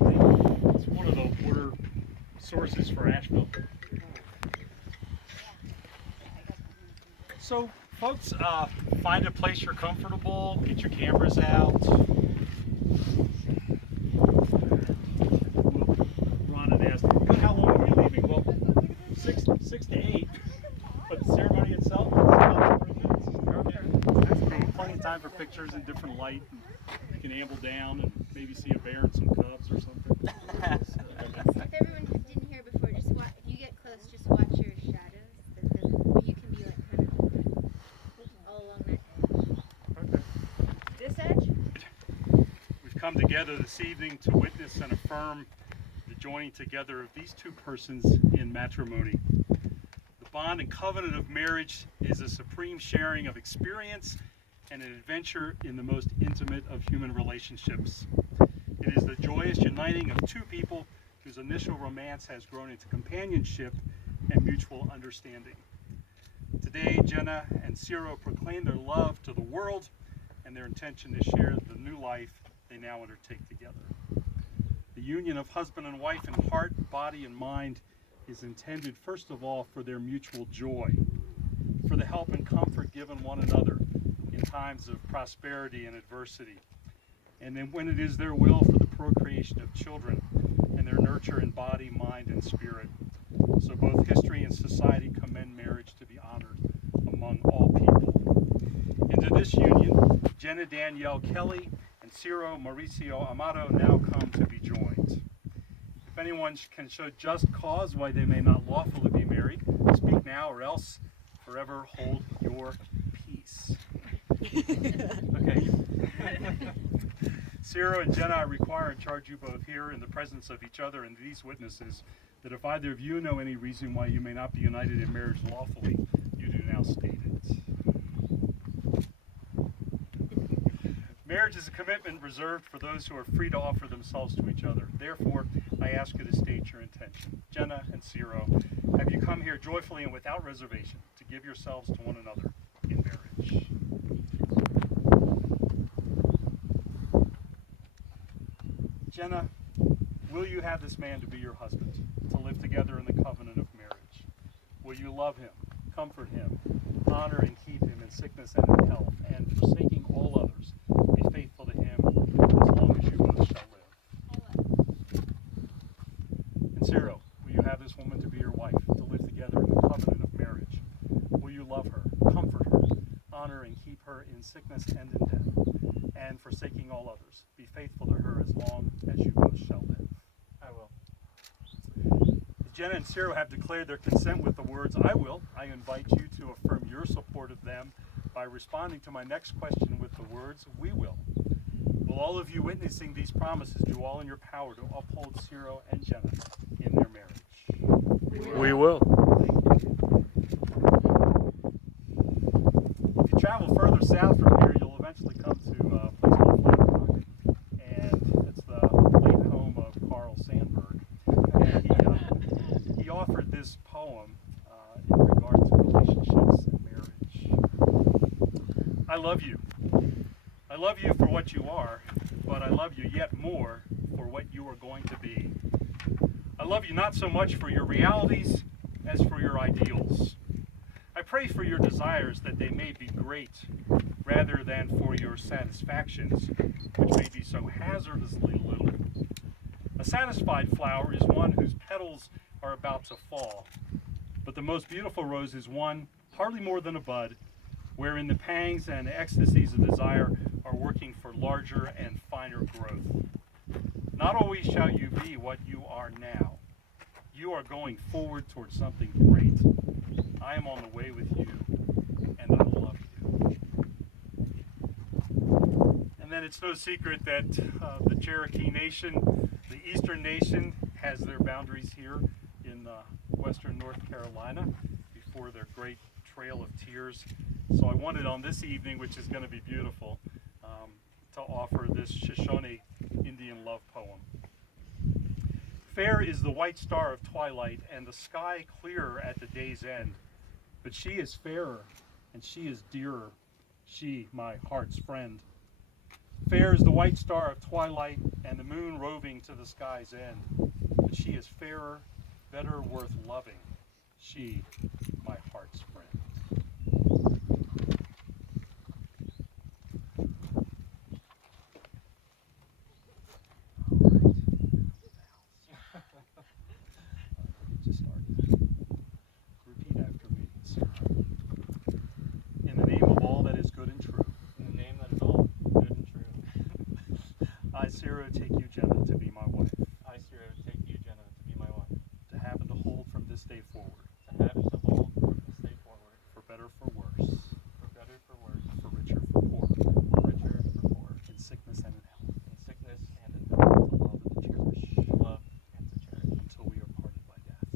It's one of the water sources for Asheville. So, folks, find a place you're comfortable, get your cameras out. Ron had asked, how long are we leaving? Well, six to 8. But the ceremony itself is about 30 minutes. Okay. Plenty of time for pictures in different light. You can amble down and maybe see a bear and some cubs or something. If everyone didn't hear before, just watch. If you get close, just watch your shadows. You can be like kind of all along that edge. Okay. This edge? We've come together this evening to witness and affirm the joining together of these two persons in matrimony. The bond and covenant of marriage is a supreme sharing of experience and an adventure in the most intimate of human relationships. It is the joyous uniting of two people whose initial romance has grown into companionship and mutual understanding. Today, Jenna and Ciro proclaim their love to the world and their intention to share the new life they now undertake together. The union of husband and wife in heart, body, and mind is intended first of all for their mutual joy, for the help and comfort given one another in times of prosperity and adversity, and then when it is their will for the procreation of children and their nurture in body, mind, and spirit. So both history and society commend marriage to be honored among all people. Into this union, Jenna Danielle Kelly and Ciro Mauricio Amato now come to be joined. If anyone can show just cause why they may not lawfully be married, speak now or else forever hold your peace. Okay. Ciro and Jenna, I require and charge you both here in the presence of each other and these witnesses that if either of you know any reason why you may not be united in marriage lawfully, you do now state it. Marriage is a commitment reserved for those who are free to offer themselves to each other. Therefore, I ask you to state your intention. Jenna and Ciro, have you come here joyfully and without reservation to give yourselves to one another in marriage? Jenna, will you have this man to be your husband, to live together in the covenant of marriage? Will you love him, comfort him, honor and keep him in sickness and in health, and forsaking all others, be faithful to him as long as you both shall live? And Ciro, will you have this woman to be your wife, to live together in the covenant of marriage? Will you love her, comfort her, honor and keep her in sickness and in death, and forsaking all others, be faithful to her as long as you both shall live? I will. As Jenna and Ciro have declared their consent with the words, I will, I invite you to affirm your support of them by responding to my next question with the words, we will. Will all of you witnessing these promises do all in your power to uphold Ciro and Jenna in their marriage? We will. If you travel further south from here, you'll eventually come to a place called Flat Rock, and it's the late home of Carl Sandburg. And he offered this poem in regard to relationships and marriage. I love you. I love you for what you are, but I love you yet more for what you are going to be. I love you not so much for your realities as for your ideals. I pray for your desires that they may be great, rather than for your satisfactions, which may be so hazardously little. A satisfied flower is one whose petals are about to fall, but the most beautiful rose is one, hardly more than a bud, wherein the pangs and ecstasies of desire are working for larger and finer growth. Not always shall you be what you are now. You are going forward towards something great. I am on the way with you, and I love you. And then it's no secret that the Cherokee Nation, the Eastern Nation, has their boundaries here in western North Carolina before their great Trail of Tears. So I wanted on this evening, which is going to be beautiful, to offer this Shoshone Indian love poem. Fair is the white star of twilight, and the sky clearer at the day's end. But she is fairer, and she is dearer, she, my heart's friend. Fair is the white star of twilight and the moon roving to the sky's end. But she is fairer, better worth loving. She, my heart's friend. Just started. Repeat after me, Sarah. In the name of all that is good and true, In the name that is all good and true, I, Sarah, take you, Jenna, to be my wife, I, Sarah, take you, Jenna, to be my wife, to have and to hold from this day forward, to have and to hold from this day forward, for better, for worse, for better, for worse, for richer, for poorer, for richer, for poor, in sickness and in health, in sickness and in health, to love and to cherish, to love and to cherish, until we are parted by death.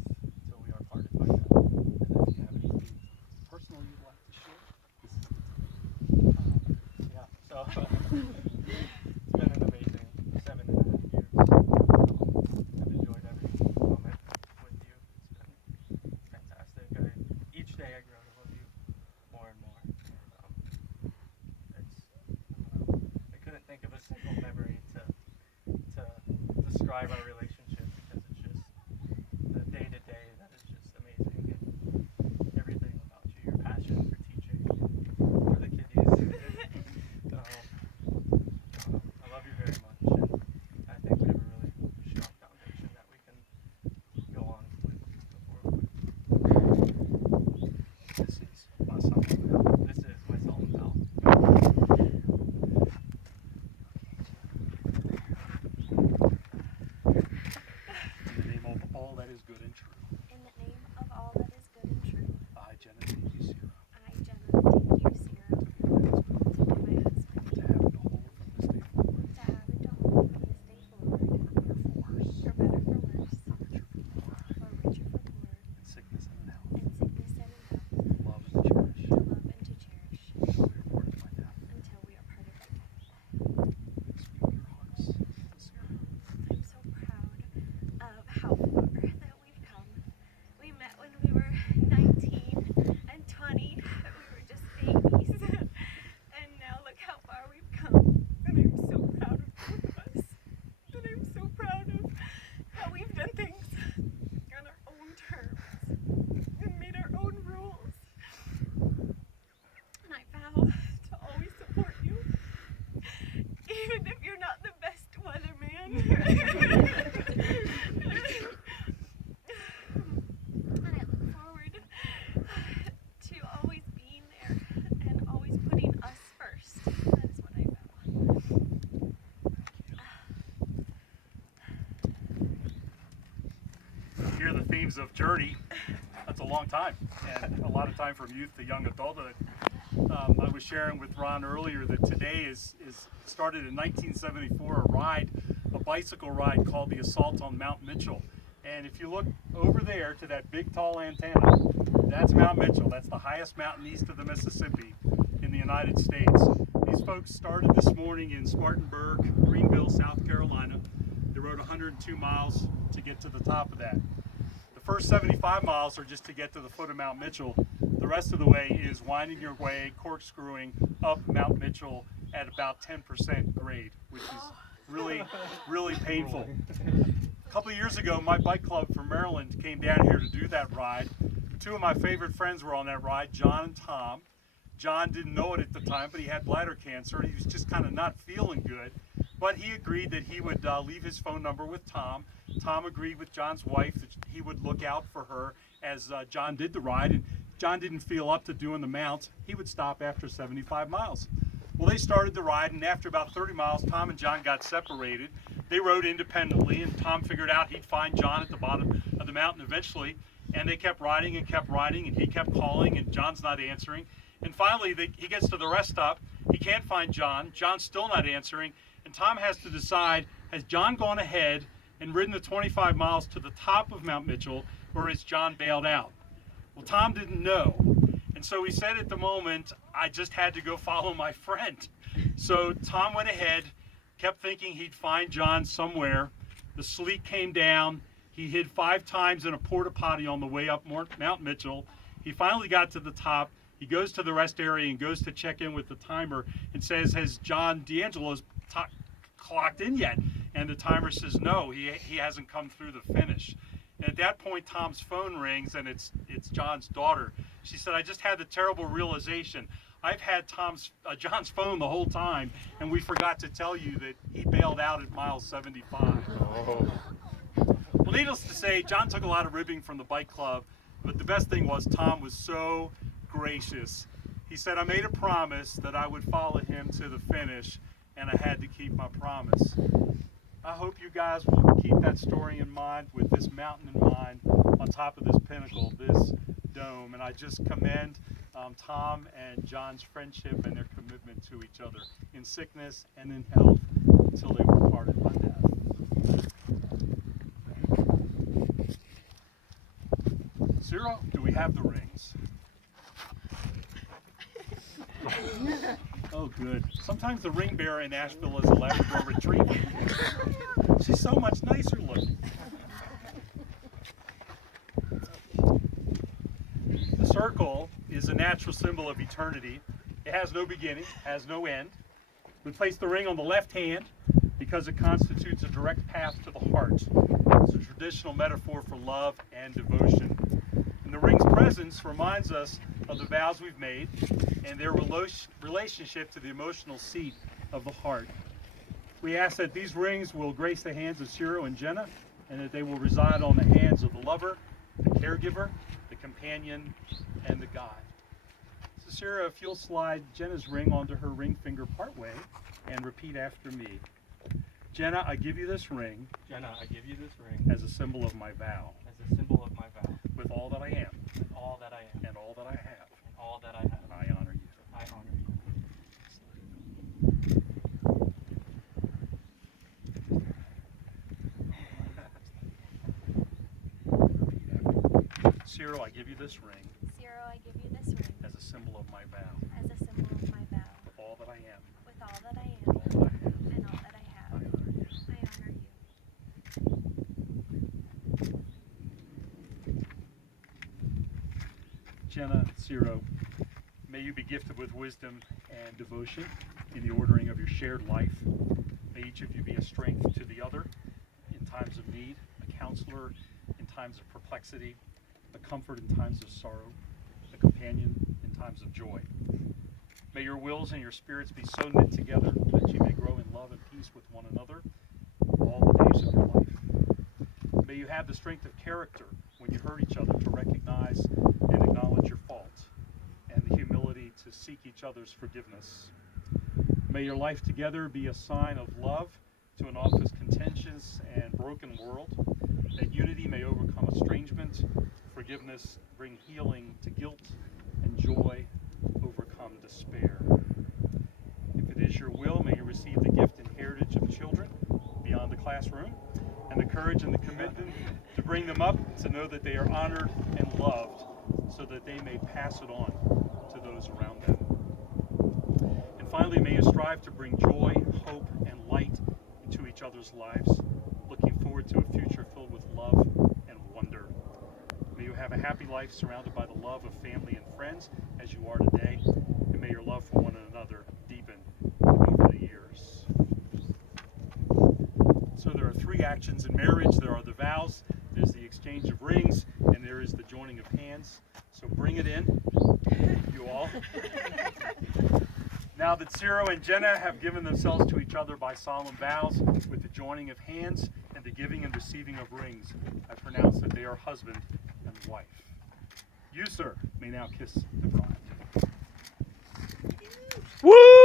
until we are parted by death. And if you have anything personal you'd like to share, this is the time. Yeah, so it's been an amazing 7.5 years. I've enjoyed every moment with you. It's been fantastic. Each day I grow to love you more and more. I couldn't think of a single memory to describe our relationship because it's just the day to day that is just amazing. And everything about you, your passion for teaching, for the kiddies. I love you very much, and I think we have a really strong foundation that we can go on with forward. This is my son. This is my Sultan Pal. In the name of all that is good and true, In the name of all that is good and true, I, Jenna, take you, Sarah, I, Jenna, take you, Sarah, to be my husband, to be my husband, to have and to hold from this day forward, to have and to hold from this day forward, for better, for worse, for better, for worse, for richer, for poorer, for richer, for poor, in sickness and in health, in sickness and in health, to love and to cherish, to love and to cherish, until we are parted by death. until we are parted by death. Speak your hearts to Sarah. I'm so proud of how far that we've come. We met when we were 19 and 20, and we were just babies. And now look how far we've come. And I'm so proud of both of us. And I'm so proud of how we've done things on our own terms and made our own rules. And I vow to always support you, even if you're not the best weatherman. And I look forward to always being there and always putting us first. That is what I vow. Hear the themes of journey. That's a long time, and a lot of time from youth to young adulthood. I was sharing with Ron earlier that today is started in 1974, a bicycle ride called the Assault on Mount Mitchell. And if you look over there to that big tall antenna, that's Mount Mitchell. That's the highest mountain east of the Mississippi in the United States. These folks started this morning in Spartanburg, Greenville, South Carolina. They rode 102 miles to get to the top of that. The first 75 miles are just to get to the foot of Mount Mitchell. The rest of the way is winding your way, corkscrewing up Mount Mitchell at about 10% grade, which is really, really painful. A couple of years ago, my bike club from Maryland came down here to do that ride. Two of my favorite friends were on that ride, John and Tom. John didn't know it at the time, but he had bladder cancer and he was just kind of not feeling good. But he agreed that he would leave his phone number with Tom. Tom agreed with John's wife that he would look out for her as John did the ride. And John didn't feel up to doing the mounts. He would stop after 75 miles. Well, they started the ride, and after about 30 miles, Tom and John got separated. They rode independently, and Tom figured out he'd find John at the bottom of the mountain eventually. And they kept riding, and he kept calling, and John's not answering. And finally, he gets to the rest stop. He can't find John. John's still not answering. And Tom has to decide, has John gone ahead and ridden the 25 miles to the top of Mount Mitchell, or has John bailed out? Well, Tom didn't know. And so he said at the moment, I just had to go follow my friend. So Tom went ahead, kept thinking he'd find John somewhere. The sleet came down. He hid 5 times in a porta potty on the way up Mount Mitchell. He finally got to the top. He goes to the rest area and goes to check in with the timer and says, has John D'Angelo's clocked in yet? And the timer says, no, he hasn't come through the finish. And at that point, Tom's phone rings, and it's John's daughter. She said, I just had the terrible realization. I've had John's phone the whole time, and we forgot to tell you that he bailed out at mile 75. Oh. Well, needless to say, John took a lot of ribbing from the bike club, but the best thing was Tom was so gracious. He said, I made a promise that I would follow him to the finish, and I had to keep my promise. I hope you guys will keep that story in mind, with this mountain in mind, on top of this pinnacle, this dome. And I just commend Tom and John's friendship and their commitment to each other in sickness and in health until they were parted by death. Cyril, do we have the rings? Oh, good. Sometimes the ring bearer in Asheville is a Labrador Retriever. She's so much nicer looking. The circle is a natural symbol of eternity. It has no beginning, has no end. We place the ring on the left hand because it constitutes a direct path to the heart. It's a traditional metaphor for love and devotion. And the ring's presence reminds us of the vows we've made and their relationship to the emotional seat of the heart. We ask that these rings will grace the hands of Cyril and Jenna, and that they will reside on the hands of the lover, the caregiver, the companion, and the guide. So Cyril, if you'll slide Jenna's ring onto her ring finger partway and repeat after me. Jenna, I give you this ring Jenna, I give you this ring as a symbol of my vow, as a symbol of my vow, with all that I am with all that I am and all that I have. and all that I have. I honor you. I honor you. Cyril, I give you this ring Cyril, I give you this ring as a symbol of my vow, as a symbol of my vow, with all that I am with all that I and am all that I have. and all that I I have. honor you. I honor you. Jenna, Cyril, may you be gifted with wisdom and devotion in the ordering of your shared life. May each of you be a strength to the other in times of need, a counselor in times of perplexity, a comfort in times of sorrow, a companion in times of joy. May your wills and your spirits be so knit together that you may grow in love and peace with one another all the days of your life. May you have the strength of character when you hurt each other to recognize and acknowledge your fault, and the humility to seek each other's forgiveness. May your life together be a sign of love to an often contentious and broken world, that unity may overcome estrangement, forgiveness bring healing to guilt, and joy overcome despair. If it is your will, may you receive the gift and heritage of children beyond the classroom, and the courage and the commitment to bring them up to know that they are honored and loved, so that they may pass it on to those around them. And finally, may you strive to bring joy, hope, and light into each other's lives, looking forward to a future filled with love and wonder. May you have a happy life surrounded by the love of family and friends as you are today, and may your love for one another deepen over the years. So there are three actions in marriage. There are the vows, there's the exchange of rings, and there is the joining of hands. So bring it in, you all. Now that Cyril and Jenna have given themselves to each other by solemn vows, with the joining of hands and the giving and receiving of rings, I pronounce that they are husband and wife. You, sir, may now kiss the bride. Woo!